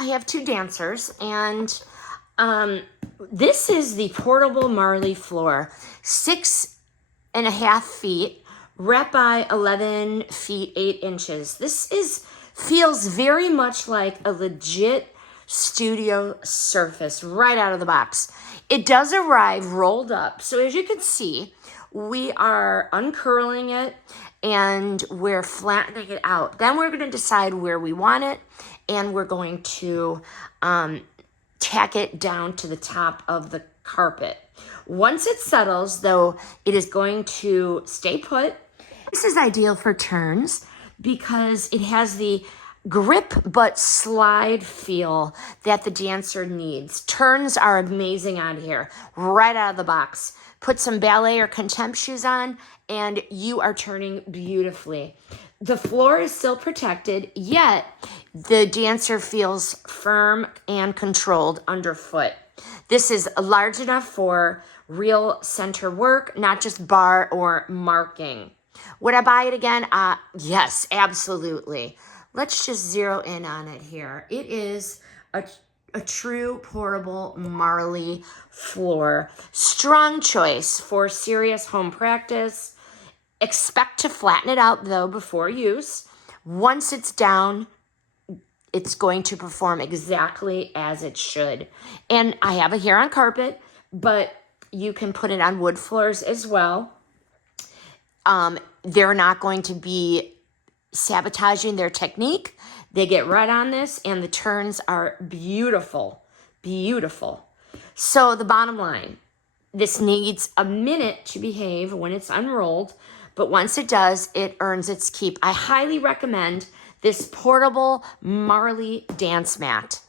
I have two dancers, and this is the portable Marley floor, 6.5 feet, rep by 11 feet 8 inches. This feels very much like a legit studio surface right out of the box. It does arrive rolled up, so as you can see, we are uncurling it and we're flattening it out. Then we're going to decide where we want it, and we're going to tack it down to the top of the carpet. Once it settles, though, it is going to stay put. This is ideal for turns because it has the grip but slide feel that the dancer needs. Turns are amazing on here, right out of the box. Put some ballet or contempt shoes on and you are turning beautifully. The floor is still protected, yet the dancer feels firm and controlled underfoot. This is large enough for real center work, not just bar or marking. Would I buy it again? Yes, absolutely. Let's just zero in on it here. It is a true portable Marley floor. Strong choice for serious home practice. Expect to flatten it out, though, before use. Once it's down, it's going to perform exactly as it should. And I have it here on carpet, but you can put it on wood floors as well. They're not going to be sabotaging their technique. They get right on this, and the turns are beautiful, beautiful. So the bottom line, this needs a minute to behave when it's unrolled, but once it does, it earns its keep. I highly recommend this portable Marley dance mat.